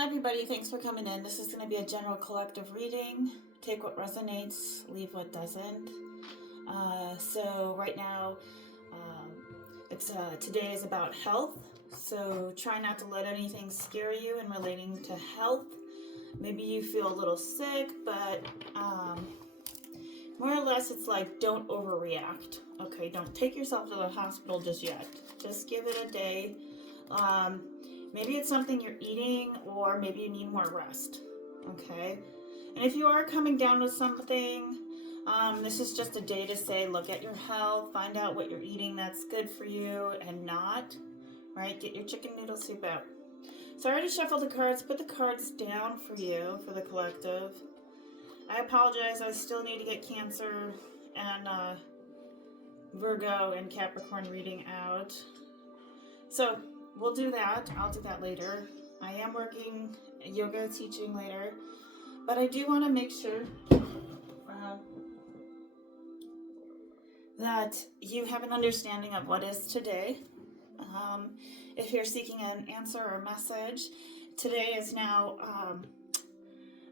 Hi everybody, thanks for coming in. This is going to be a general collective reading. Take what resonates, leave what doesn't. So right now, today is about health. So try not to let anything scare you in relating to health. Maybe you feel a little sick, but more or less it's like don't overreact. Okay, don't take yourself to the hospital just yet. Just give it a day. Maybe it's something you're eating, or maybe you need more rest. Okay, and if you are coming down with something, this is just a day to say, look at your health, find out what you're eating that's good for you and not. Right? Get your chicken noodle soup out. So I already shuffled the cards. Put the cards down for you for the collective. I apologize. I still need to get Cancer and Virgo and Capricorn reading out. So we'll do that. I'll do that later. I am working yoga teaching later, but I do want to make sure that you have an understanding of what is today. If you're seeking an answer or message, today is now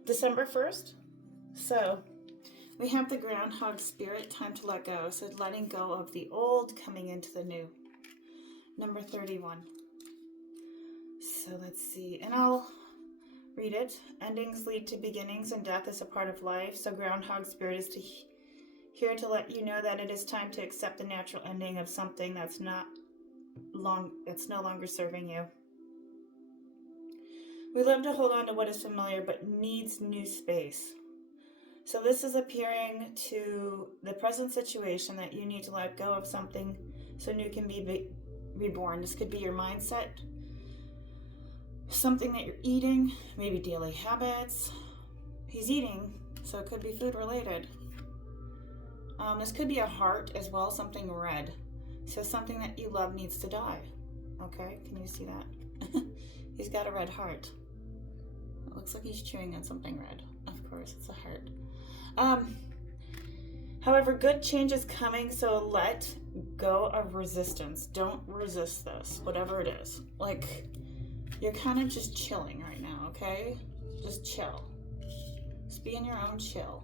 December 1st. So we have the groundhog spirit, time to let go. So letting go of the old, coming into the new. Number 31. So let's see, and I'll read it. Endings lead to beginnings, and death is a part of life. So groundhog spirit is here to let you know that it is time to accept the natural ending of something that's no longer serving you. We love to hold on to what is familiar, but needs new space. So this is appearing to the present situation that you need to let go of something so new can be reborn. This could be your mindset, something that you're eating, maybe daily habits. He's eating, so it could be food related. This could be a heart as well, something red. So something that you love needs to die. Okay, can you see that? He's got a red heart. It looks like he's chewing on something red. Of course, it's a heart. However, good change is coming, so let go of resistance. Don't resist this, whatever it is. Like, you're kind of just chilling right now, okay? Just chill. Just be in your own chill.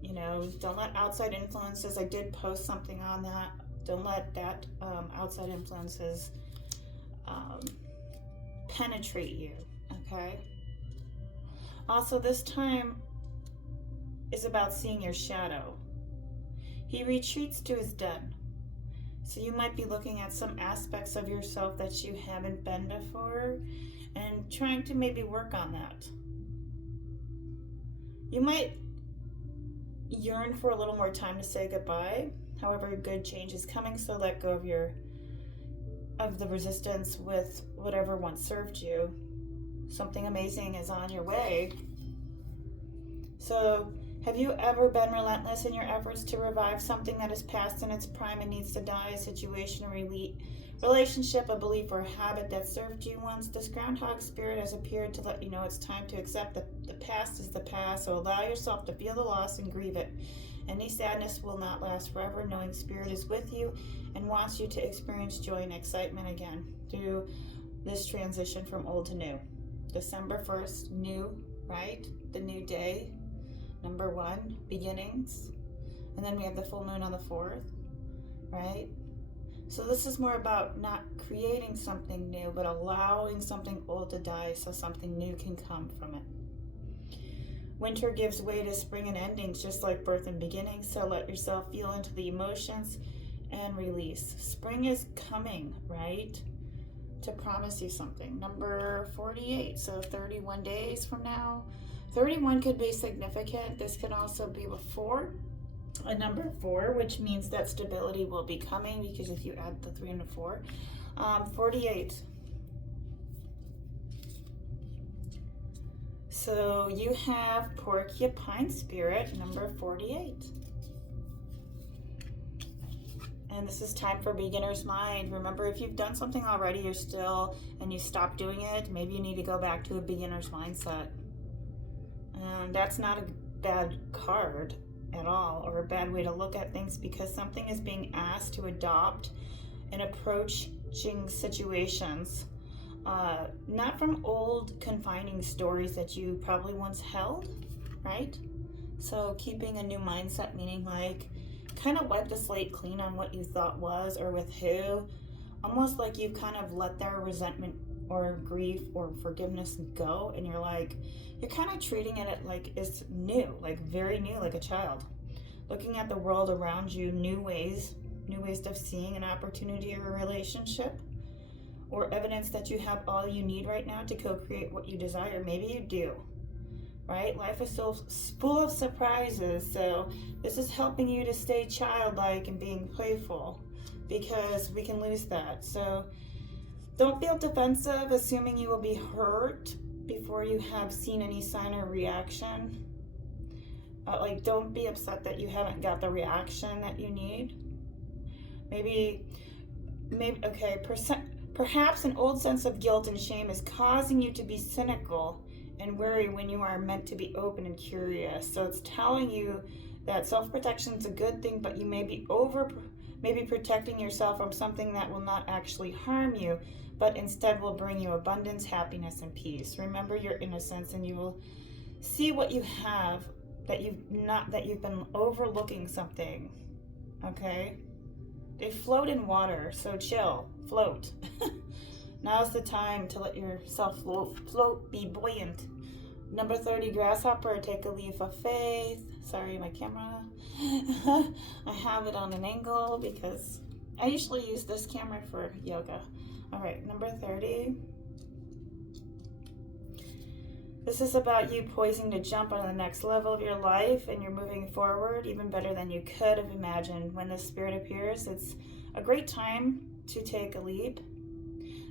You know, don't let outside influences, I did post something on that. Don't let that outside influences penetrate you, okay? Also, this time is about seeing your shadow. He retreats to his den. So you might be looking at some aspects of yourself that you haven't been before and trying to maybe work on that. You might yearn for a little more time to say goodbye. However, a good change is coming, so let go of the resistance with whatever once served you. Something amazing is on your way. So, have you ever been relentless in your efforts to revive something that is past in its prime and needs to die? A situation, a relationship, a belief, or a habit that served you once? This groundhog spirit has appeared to let you know it's time to accept that the past is the past, so allow yourself to feel the loss and grieve it. Any sadness will not last forever, knowing spirit is with you and wants you to experience joy and excitement again through this transition from old to new. December 1st, new, right? The new day. Number 1, beginnings. And then we have the full moon on the 4th, right? So this is more about not creating something new, but allowing something old to die so something new can come from it. Winter gives way to spring and endings, just like birth and beginnings. So let yourself feel into the emotions and release. Spring is coming, right? To promise you something. Number 48, so 31 days from now. 31 could be significant. This could also be before a number 4, which means that stability will be coming, because if you add the 3 and the 4, 48. So you have porcupine spirit, number 48. And this is time for beginner's mind. Remember, if you've done something already, and you stop doing it, maybe you need to go back to a beginner's mindset. And that's not a bad card at all, or a bad way to look at things, because something is being asked to adopt and approaching situations not from old confining stories that you probably once held, right? So keeping a new mindset, meaning like kind of wipe the slate clean on what you thought was or with who, almost like you've kind of let their resentment or grief or forgiveness go, and you're kind of treating it like it's new, like very new, like a child. Looking at the world around you, new ways of seeing an opportunity or a relationship, or evidence that you have all you need right now to co-create what you desire. Maybe you do, right? Life is so full of surprises, so this is helping you to stay childlike and being playful, because we can lose that. So don't feel defensive, assuming you will be hurt before you have seen any sign or reaction. Like, don't be upset that you haven't got the reaction that you need. Maybe, okay, perhaps an old sense of guilt and shame is causing you to be cynical and worry when you are meant to be open and curious. So it's telling you that self-protection is a good thing, but you may be protecting yourself from something that will not actually harm you, but instead will bring you abundance, happiness, and peace. Remember your innocence, and you will see what you have, that you've been overlooking something. Okay? They float in water, so chill, float. Now's the time to let yourself float, be buoyant. Number 30, grasshopper, take a leap of faith. Sorry, my camera. I have it on an angle because I usually use this camera for yoga. All right, number 30. This is about you poising to jump on the next level of your life, and you're moving forward even better than you could have imagined. When this spirit appears, it's a great time to take a leap.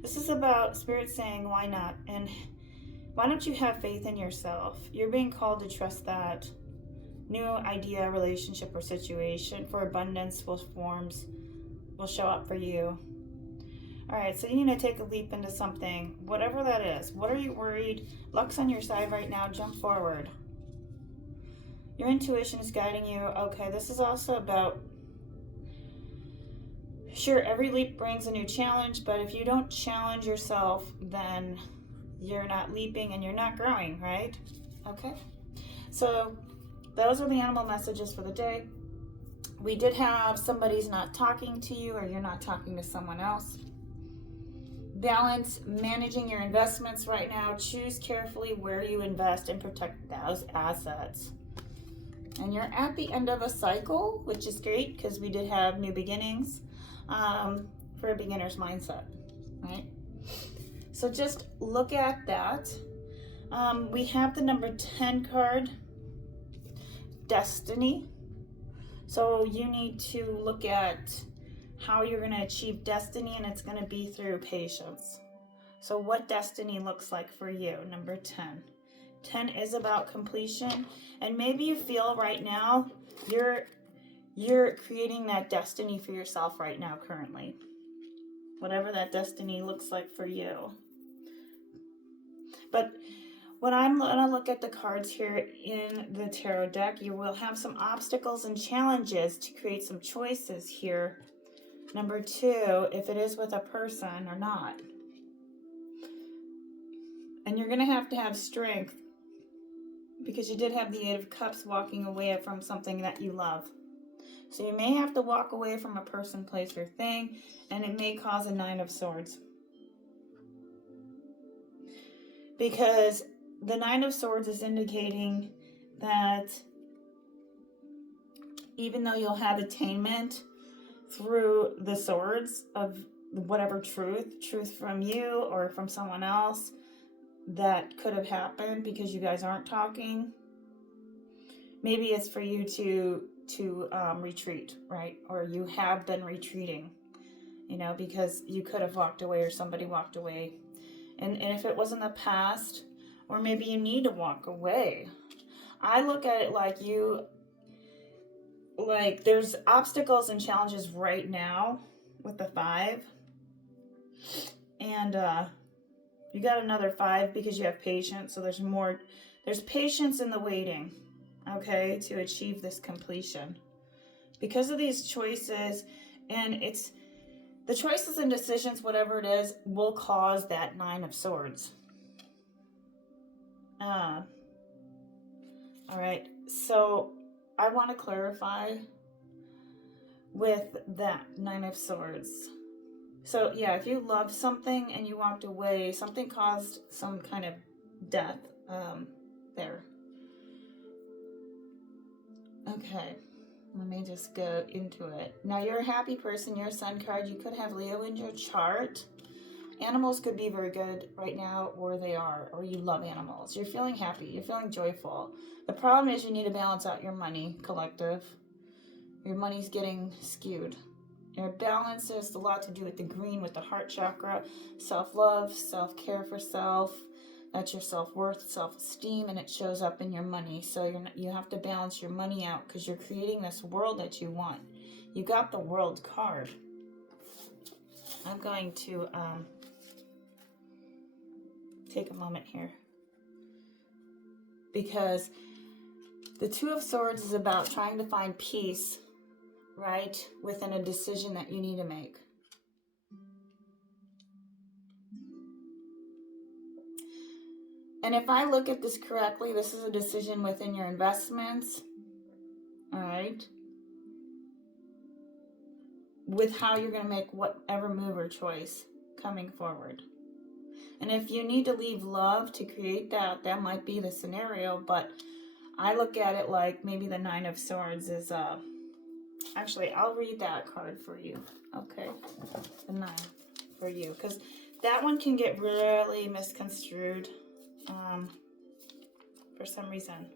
This is about spirit saying, why not? And why don't you have faith in yourself? You're being called to trust that new idea, relationship, or situation for abundance will show up for you. All right, so you need to take a leap into something, whatever that is. What are you worried? Luck's on your side right now. Jump forward. Your intuition is guiding you. Okay, this is also about, sure, every leap brings a new challenge, but if you don't challenge yourself, then you're not leaping and you're not growing, right? Okay, so those are the animal messages for the day. We did have somebody's not talking to you, or you're not talking to someone else. Balance managing your investments right now. Choose carefully where you invest and protect those assets. And you're at the end of a cycle, which is great because we did have new beginnings for a beginner's mindset, right? So just look at that. We have the number 10 card, Destiny. So you need to look at how you're going to achieve destiny, and it's going to be through patience. So what destiny looks like for you, number 10. 10 is about completion, and maybe you feel right now you're creating that destiny for yourself right now currently. Whatever that destiny looks like for you. But when I'm going to look at the cards here in the tarot deck, you will have some obstacles and challenges to create some choices here. Number 2, if it is with a person or not. And you're going to have strength, because you did have the 8 of Cups, walking away from something that you love. So you may have to walk away from a person, place, or thing, and it may cause a 9 of Swords. Because the 9 of Swords is indicating that even though you'll have attainment through the swords of whatever truth from you or from someone else that could have happened because you guys aren't talking, maybe it's for you to retreat, right? Or you have been retreating, because you could have walked away or somebody walked away. And if it was in the past, or maybe you need to walk away. I look at it like there's obstacles and challenges right now with the 5. And you got another 5 because you have patience. So there's patience in the waiting, okay, to achieve this completion. Because of these choices, and The choices and decisions, whatever it is, will cause that Nine of Swords. All right, so I want to clarify with that Nine of Swords. So yeah, if you love something and you walked away, something caused some kind of death there. Okay, let me just go into it. Now you're a happy person, you're a Sun card. You could have Leo in your chart. Animals could be very good right now, or they are, or you love animals. You're feeling happy, you're feeling joyful. The problem is you need to balance out your money, collective. Your money's getting skewed. Your balance has a lot to do with the green, with the heart chakra, self-love, self-care for self. That's your self-worth, self-esteem, and it shows up in your money. So you have to balance your money out because you're creating this world that you want. You got the World card. I'm going to take a moment here, because the Two of Swords is about trying to find peace, right, within a decision that you need to make. And if I look at this correctly, this is a decision within your investments, all right, with how you're going to make whatever move or choice coming forward. And if you need to leave love to create that, that might be the scenario, but I look at it like maybe the Nine of Swords is, actually, I'll read that card for you, okay, the 9 for you, because that one can get really misconstrued for some reason.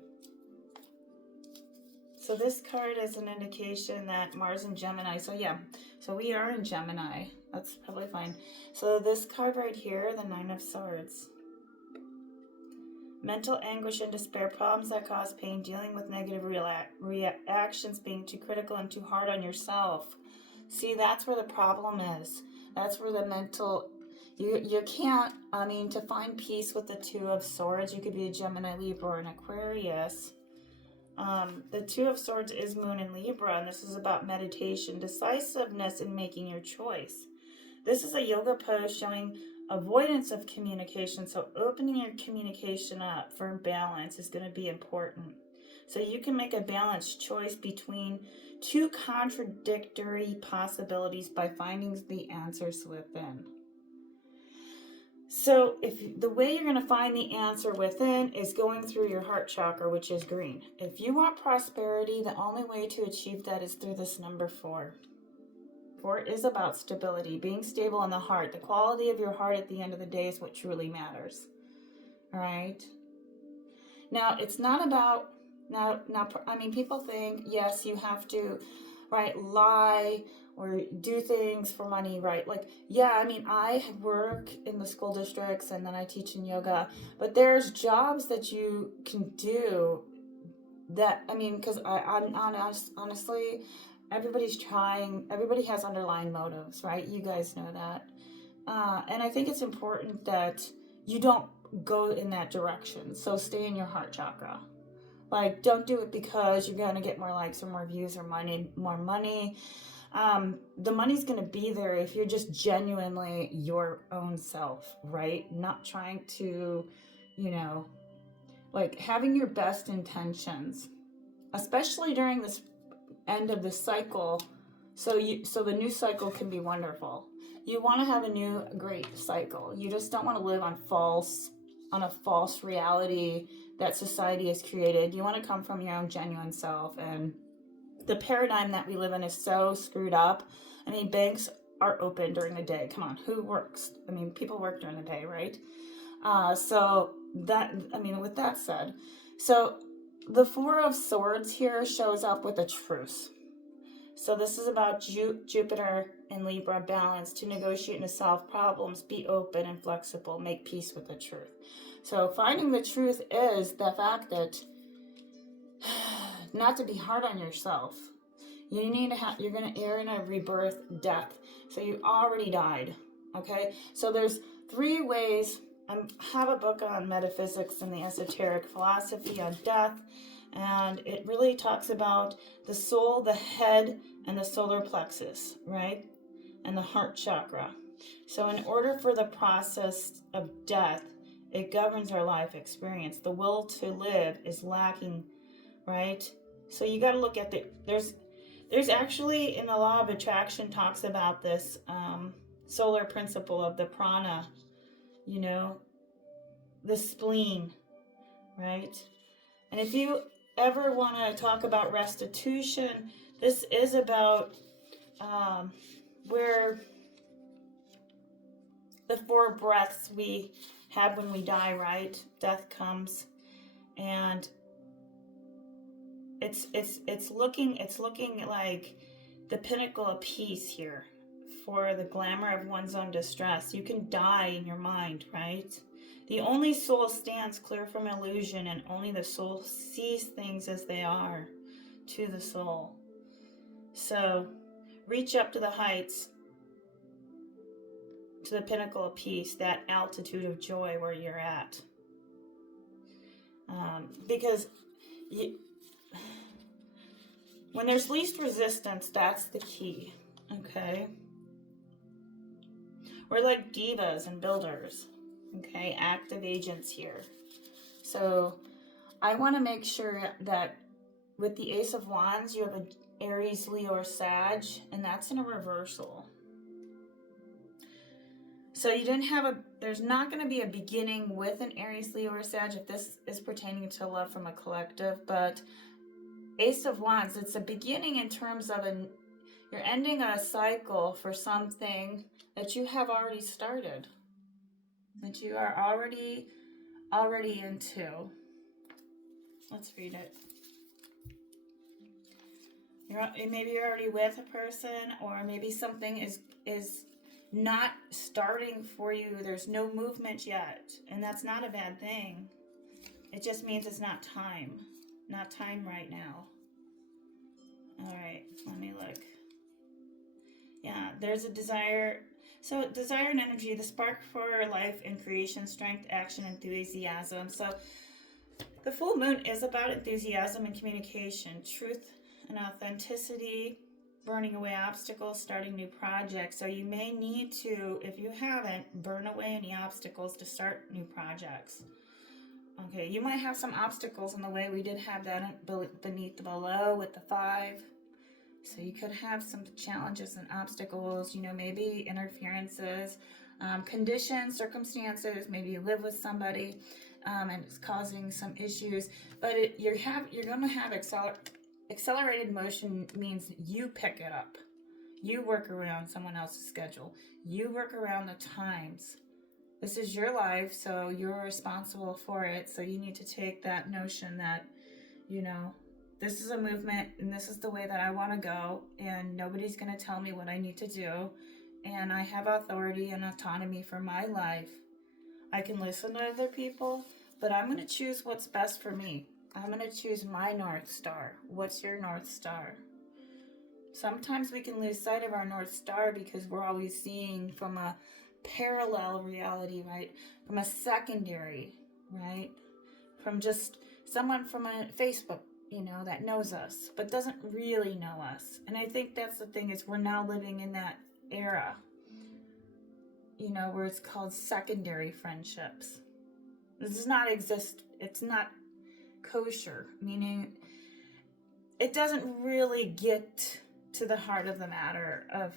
So this card is an indication that Mars and Gemini, so yeah, so we are in Gemini. That's probably fine. So this card right here, the Nine of Swords. Mental anguish and despair, problems that cause pain, dealing with negative reactions, being too critical and too hard on yourself. See, that's where the problem is. That's where the mental, you can't, I mean, to find peace with the Two of Swords, you could be a Gemini, Libra, or an Aquarius. The Two of Swords is Moon in Libra, and this is about meditation, decisiveness in making your choice. This is a yoga pose showing avoidance of communication, so opening your communication up for balance is going to be important. So you can make a balanced choice between two contradictory possibilities by finding the answers within. So if the way you're going to find the answer within is going through your heart chakra, which is green. If you want prosperity, the only way to achieve that is through this number 4. 4 is about stability, being stable in the heart. The quality of your heart at the end of the day is what truly matters. All right. Now, it's not about, I mean, people think, yes, you have to, right, lie or do things for money, right? Like, yeah, I mean, I work in the school districts and then I teach in yoga, but there's jobs that you can do that, I mean, because I'm honestly, everybody's trying, everybody has underlying motives, right? You guys know that. And I think it's important that you don't go in that direction. So stay in your heart chakra. Like, don't do it because you're going to get more likes or more views or more money. The money's going to be there if you're just genuinely your own self, right? Not trying to, you know, like having your best intentions, especially during this end of the cycle. So the new cycle can be wonderful. You want to have a new great cycle. You just don't want to live on a false reality that society has created. You want to come from your own genuine self. And the paradigm that we live in is so screwed up. I mean, banks are open during the day. Come on, who works? I mean, people work during the day, right? So that, I mean, with that said, so the 4 of Swords here shows up with a truce. So this is about Jupiter and Libra, balance, to negotiate and to solve problems, be open and flexible, make peace with the truth. So finding the truth is the fact that not to be hard on yourself. You need to have, you're in a rebirth, death. So you already died, okay? So there's 3 ways. I have a book on metaphysics and the esoteric philosophy on death, and it really talks about the soul, the head, and the solar plexus, right? and the heart chakra. So in order for the process of death, it governs our life experience. The will to live is lacking, right? So you got to look at there's actually, in the law of attraction, talks about this solar principle of the prana, the spleen, right? And if you ever want to talk about restitution, this is about where the 4 breaths we have when we die, right? Death comes, and it's looking like the pinnacle of peace here for the glamour of one's own distress. You can die in your mind, right? The only soul stands clear from illusion, and only the soul sees things as they are to the soul. So reach up to the heights, to the pinnacle of peace, that altitude of joy where you're at. Because when there's least resistance, that's the key, okay? We're like divas and builders, okay? Active agents here. So I want to make sure that with the Ace of Wands, you have an Aries, Leo, or Sag, and that's in a reversal. So you didn't have there's not going to be a beginning with an Aries, Leo, or Sag if this is pertaining to love from a collective, but Ace of Wands, it's a beginning in terms of you're ending a cycle for something that you have already started, that you are already into. Let's read it. Maybe you're already with a person, or maybe something is not starting for you. There's no movement yet, and that's not a bad thing. It just means it's not time right now. All right, let me look. Yeah, there's a desire. So desire and energy, the spark for life and creation, strength, action, enthusiasm. So the full moon is about enthusiasm and communication, truth and authenticity, burning away obstacles, starting new projects. So you may need to, if you haven't, burn away any obstacles to start new projects. Okay, you might have some obstacles in the way. We did have that beneath the below with the 5. So you could have some challenges and obstacles, maybe interferences, conditions, circumstances. Maybe you live with somebody and it's causing some issues. But you're going to have accelerated motion means you pick it up. You work around someone else's schedule. You work around the times. This is your life, so you're responsible for it. So you need to take that notion that, this is a movement and this is the way that I want to go, and nobody's going to tell me what I need to do, and I have authority and autonomy for my life. I can listen to other people, but I'm going to choose what's best for me. I'm going to choose my North Star. What's your North Star? Sometimes we can lose sight of our North Star because we're always seeing from a parallel reality, right? From a secondary, right? From just someone from a Facebook, that knows us, but doesn't really know us. And I think that's the thing, is we're now living in that era, where it's called secondary friendships. This does not exist. It's not kosher, meaning it doesn't really get to the heart of the matter of,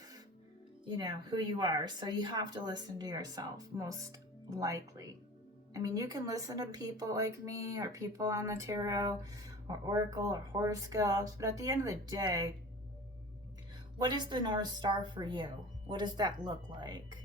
who you are. So you have to listen to yourself, most likely. I mean, you can listen to people like me or people on the tarot or oracle or horoscopes, but at the end of the day, what is the North Star for you? What does that look like?